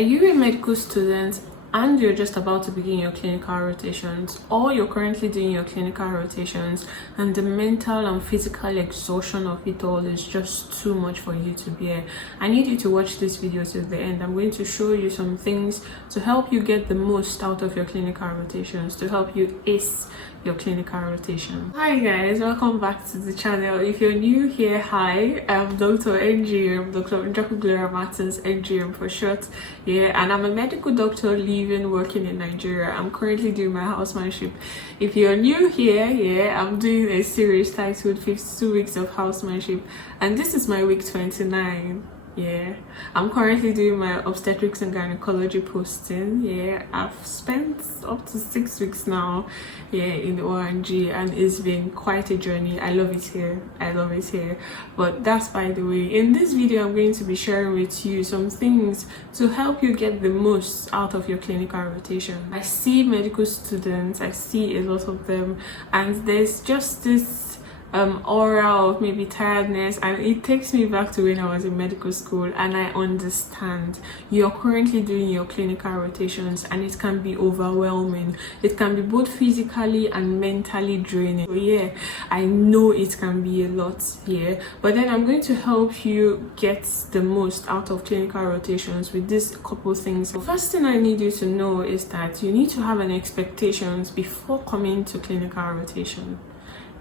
Are you a medical student and you're just about to begin your clinical rotations, or you're currently doing your clinical rotations and the mental and physical exhaustion of it all is just too much for you to bear? I need you to watch this video to the end. I'm going to show you some things to help you get the most out of your clinical rotations, to help you ace your clinical rotation. Hi guys, welcome back to the channel. If you're new here, hi, I'm Dr. NGM, Dr. Njaku Gloria Martins, NGM for short. Yeah, and I'm a medical doctor living, working in Nigeria. I'm currently doing my housemanship. If you're new here, yeah, I'm doing a series titled 52 Weeks of Housemanship, and this is my week 29. Yeah, I'm currently doing my obstetrics and gynecology posting. Yeah, I've spent up to 6 weeks now, yeah, in the ONG, and it's been quite a journey. I love it here. But that's by the way. In this video, I'm going to be sharing with you some things to help you get the most out of your clinical rotation. I see medical students, I see a lot of them, and there's just this aura of maybe tiredness, and it takes me back to when I was in medical school. And I understand you're currently doing your clinical rotations and it can be overwhelming. It can be both physically and mentally draining. So yeah, I know it can be a lot here, but then I'm going to help you get the most out of clinical rotations with this couple things. The first thing I need you to know is that you need to have an expectations before coming to clinical rotation.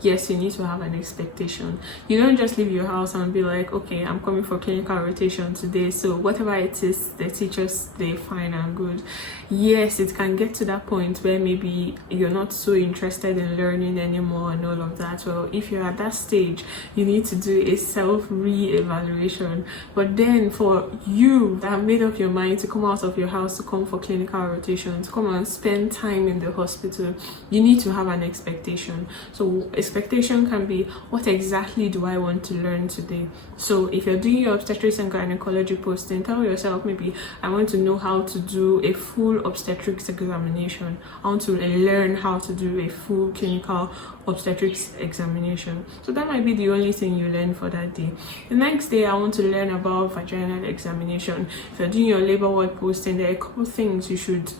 Yes, you need to have an expectation. You don't just leave your house and be like, okay, I'm coming for clinical rotation today, so whatever it is the teachers, they fine and good. Yes, it can get to that point where maybe you're not so interested in learning anymore and all of that. Well, if you're at that stage, you need to do a self re-evaluation. But then for you that have made up your mind to come out of your house to come for clinical rotation, to come and spend time in the hospital, you need to have an expectation. So expectation can be, what exactly do I want to learn today? So if you're doing your obstetrics and gynecology posting, tell yourself, maybe I want to know how to do a full obstetrics examination. I want to learn how to do a full clinical obstetrics examination. So that might be the only thing you learn for that day. The next day, I want to learn about vaginal examination. If you're doing your labor ward posting, there are a couple things you should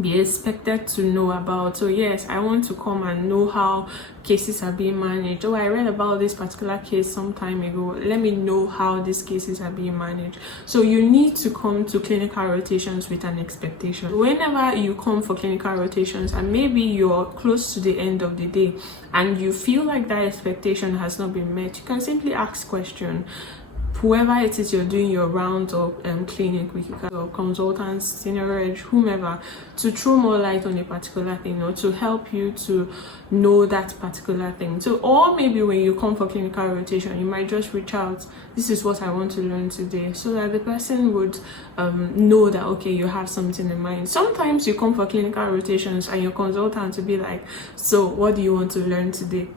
be expected to know about. So yes, I want to come and know how cases are being managed. Oh, I read about this particular case some time ago, let me know how these cases are being managed. So you need to come to clinical rotations with an expectation. Whenever you come for clinical rotations and maybe you're close to the end of the day and you feel like that expectation has not been met, you can simply ask question. Whoever it is you're doing your round of clinic with, or consultants, senior reg, whomever, to throw more light on a particular thing or to help you to know that particular thing. So, or maybe when you come for clinical rotation, you might just reach out, this is what I want to learn today, so that the person would know that, okay, you have something in mind. Sometimes you come for clinical rotations and your consultant will be like, so what do you want to learn today?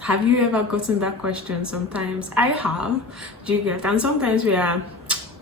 Have you ever gotten that question? Sometimes I have. Do you get? And sometimes we are,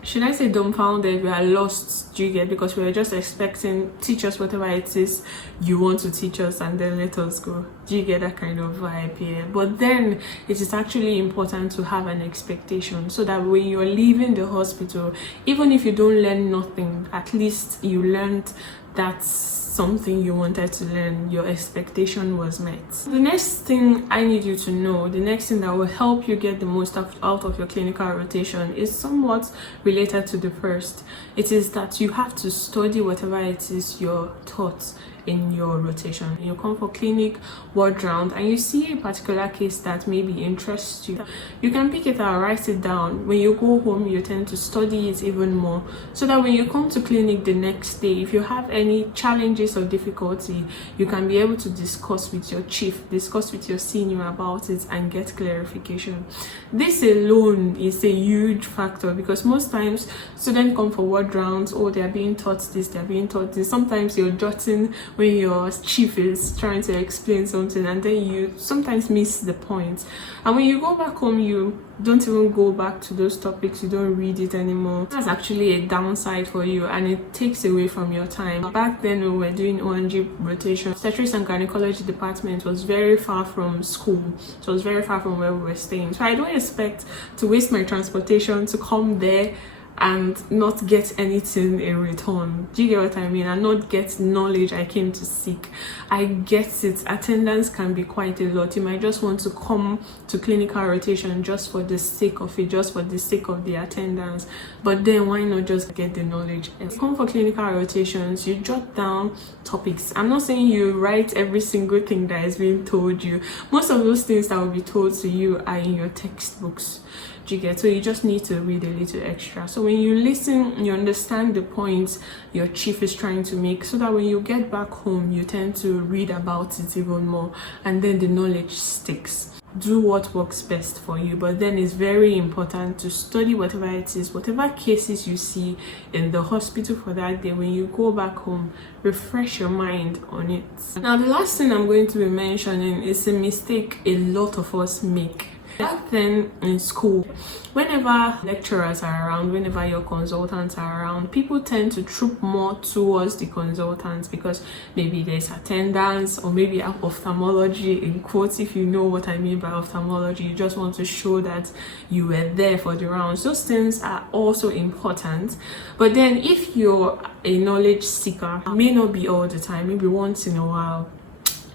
should I say dumbfounded, we are lost. Do you get? Because we are just expecting, teach us whatever it is you want to teach us and then let us go. Do you get that kind of vibe here? But then it is actually important to have an expectation, so that when you're leaving the hospital, even if you don't learn nothing, at least you learned that's something you wanted to learn, your expectation was met. The next thing I need you to know, the next thing that will help you get the most out of your clinical rotation is somewhat related to the first. It is that you have to study whatever it is you're taught in your rotation. You come for clinic ward round and you see a particular case that maybe interests you, you can pick it out, write it down. When you go home, you tend to study it even more, so that when you come to clinic the next day, if you have any challenges or difficulty, you can be able to discuss with your chief, discuss with your senior about it and get clarification. This alone is a huge factor, because most times students come for ward rounds, oh, they're being taught this, they're being taught this. Sometimes you're jotting when your chief is trying to explain something, and then you sometimes miss the point, and when you go back home, you don't even go back to those topics, you don't read it anymore. That's actually a downside for you, and it takes away from your time. Back then when we were doing ONG rotation, obstetrics and gynecology department was very far from school, so it was very far from where we were staying. So I don't expect to waste my transportation to come there and not get anything in return. Do you get what I mean? And not get knowledge I came to seek. I get it. Attendance can be quite a lot. You might just want to come to clinical rotation just for the sake of it, just for the sake of the attendance. But then why not just get the knowledge? If you come for clinical rotations, you jot down topics. I'm not saying you write every single thing that is being told you. Most of those things that will be told to you are in your textbooks. Do you get? So you just need to read a little extra. So when you listen, you understand the points your chief is trying to make, so that when you get back home, you tend to read about it even more, and then the knowledge sticks. Do what works best for you, but then it's very important to study whatever it is, whatever cases you see in the hospital for that day. When you go back home, refresh your mind on it. Now, the last thing I'm going to be mentioning is a mistake a lot of us make. Back then in school, whenever lecturers are around, whenever your consultants are around, people tend to troop more towards the consultants because maybe there's attendance, or maybe ophthalmology, in quotes, if you know what I mean by ophthalmology. You just want to show that you were there for the rounds. Those things are also important. But then if you're a knowledge seeker, it may not be all the time, maybe once in a while,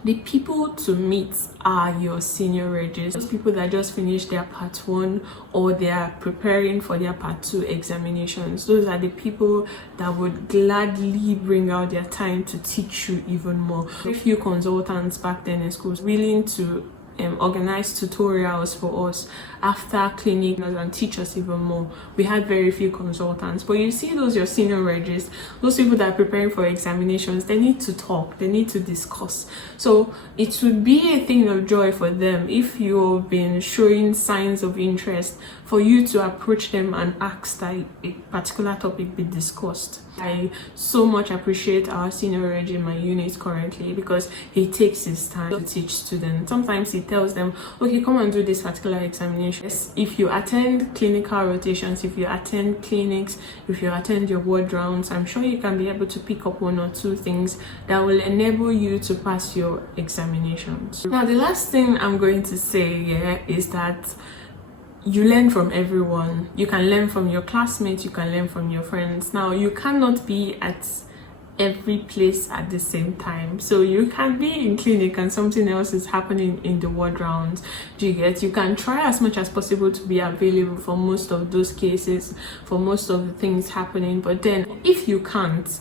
the people to meet are your senior regis, those people that just finished their part 1 or they are preparing for their part 2 examinations. Those are the people that would gladly bring out their time to teach you even more. A few consultants back then in schools willing to organize tutorials for us after clinic and teach us even more. We had very few consultants, but you see those your senior regis, those people that are preparing for examinations, they need to talk, they need to discuss. So it would be a thing of joy for them if you've been showing signs of interest for you to approach them and ask that a particular topic be discussed. I so much appreciate our senior reg in my unit currently because he takes his time to teach students. Sometimes he tells them, okay, come and do this particular examination. Yes, if you attend clinical rotations, if you attend clinics, if you attend your ward rounds, I'm sure you can be able to pick up 1 or 2 things that will enable you to pass your examinations. Now, the last thing I'm going to say here is that you learn from everyone. You can learn from your classmates, you can learn from your friends. Now, you cannot be at every place at the same time. So you can be in clinic and something else is happening in the ward rounds. Do you get? You can try as much as possible to be available for most of those cases, for most of the things happening. But then if you can't,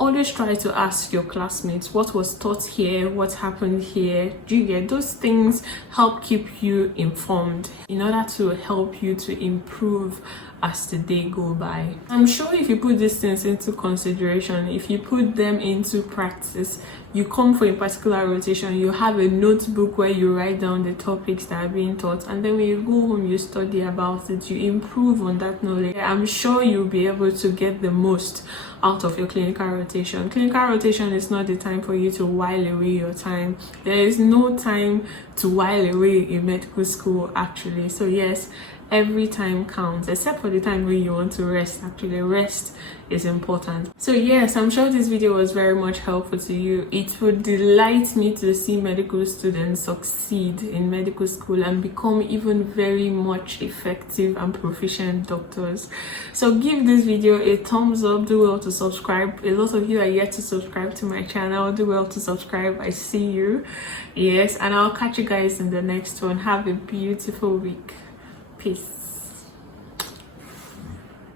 always try to ask your classmates what was taught here, what happened here. Do you get? Those things help keep you informed in order to help you to improve as the day go by. I'm sure if you put these things into consideration, if you put them into practice, you come for a particular rotation, you have a notebook where you write down the topics that are being taught, and then when you go home you study about it, you improve on that knowledge. I'm sure you'll be able to get the most out of your clinical rotation. Clinical rotation is not the time for you to while away your time. There is no time to while away in medical school actually. So yes, every time counts, except for the time when you want to rest. Actually, rest is important. So yes, I'm sure this video was very much helpful to you. It would delight me to see medical students succeed in medical school and become even very much effective and proficient doctors. So give this video a thumbs up, do well to subscribe. A lot of you are yet to subscribe to my channel. Do well to subscribe. I see you. Yes, and I'll catch you guys in the next one. Have a beautiful week. Peace.